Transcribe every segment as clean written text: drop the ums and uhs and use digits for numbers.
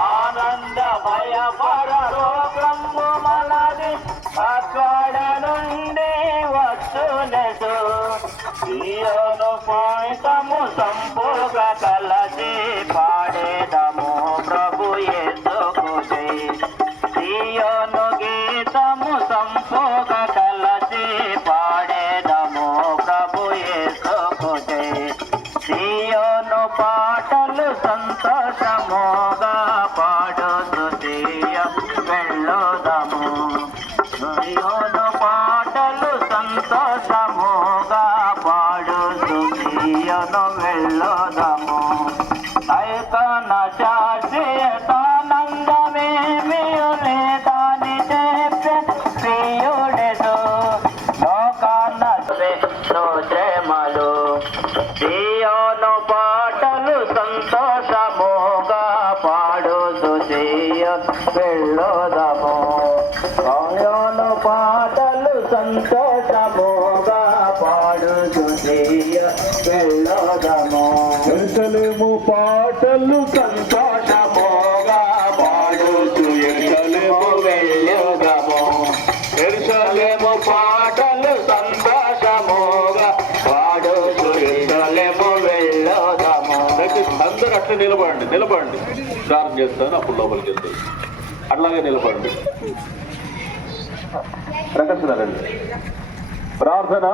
ఆనంద భయపరలోకము మనది అక్కడ నుండి వచ్చునెడు సియోను పాయసము సంపూగ కలసి పాడేదము ప్రభు యేసుకు జై సియోను గీతము సంపూగ కలసి పాడేదము ప్రభు యేసుకు జై సియోను పాటలు సంతోషముగా పాడుతూ వెళ్ళోదము సియోను పాటలు సంతోషముగా పాడుతూ వెళ్ళోదము ఐకన శాశ్వతానందమేమియు లేదని చెప్పే ప్రియుడెదు లోకాన శ్రమలు సియోను పాటలు సంతోషముగా పాడుతూ వెళ్ళోదము సియోను పాటలు సంతోషముగా పాడుతూ వెళ్ళోదము యెరూషలేము పాటలు సంతోషముగా పాడుతూ యెరూషలేము వెళ్ళోదము యెరూషలేము పాటలు సంతోషముగా పాడుతూ యెరూషలేము వెళ్ళోదము. అందరూ అట్లా నిలబడండి ప్రార్థన చేస్తాను అప్పుడు లోపలికి వెళ్తాను అట్లాగే నిలబడండి ప్రకటనలండి ప్రార్థన.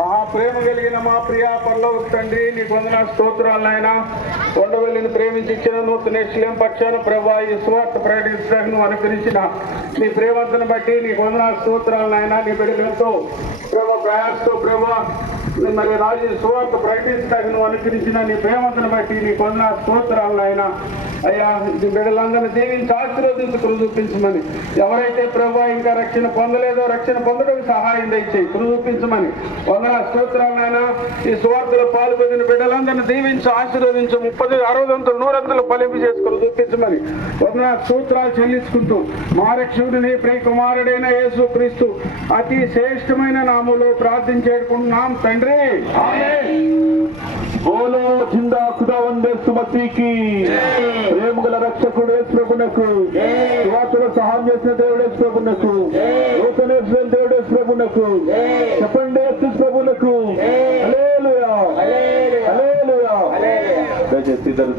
మహాప్రేమ కలిగిన మా ప్రియ పరలోక తండ్రి నీకు వందన స్తోత్రాలు నాయన. కొండవెల్లిని ప్రేమించి ఇచ్చిన నూతన శిలం పక్షాన ప్రభా ఈ స్వార్థ ప్రకటించడానికి నువ్వు అనుకరించిన నీ ప్రేమంతను బట్టి నీకు వందన స్తోత్రాలు నాయన. నీ బిడ్డలతో ప్రభా ప్రయాసతో ప్రభా మరి రాజు స్వార్థ ప్రకటించడానికి నువ్వు అనుకరించిన నీ ప్రేమంతను బట్టి నీకు వందన స్తోత్రాలు నాయన. అయ్యా నీ బిడ్డలందరినీ దీవించి ఆశీర్వదించుకుని చూపించమని, ఎవరైతే ప్రభా ఇంకా రక్షణ పొందలేదో రక్షణ పొందడం సహాయం దయచేయి చూపించమని వందన స్తోత్రాలైనా. ఈ స్వార్థలో పాల్పొందిన బిడ్డలందరినీ దీవించి ఆశీర్వదించు 30, 60, 100 ఫలింపు చేసుకుని చూపించమని వందన స్తోత్రాలు చెల్లించుకుంటూ మా రక్షకుడిని ప్రియ కుమారుడైన యేసు క్రీస్తు అతి శ్రేష్టమైన నామములో ప్రార్థించేటుకుంటున్నాం తండ్రి. బోలో జిందా ఖుదావందే సుమతికి ప్రేమ గల రక్షకుడు యేసు ప్రభువునకు సువార్తలో సహాయం చేసిన దేవుడు యేసు ప్రభువునకు నూతన దేవుడు యేసు ప్రభువునకు చెప్పండి యేసు ప్రభువునకు హల్లెలూయా హల్లెలూయా. దయచేసి ఇద్దరు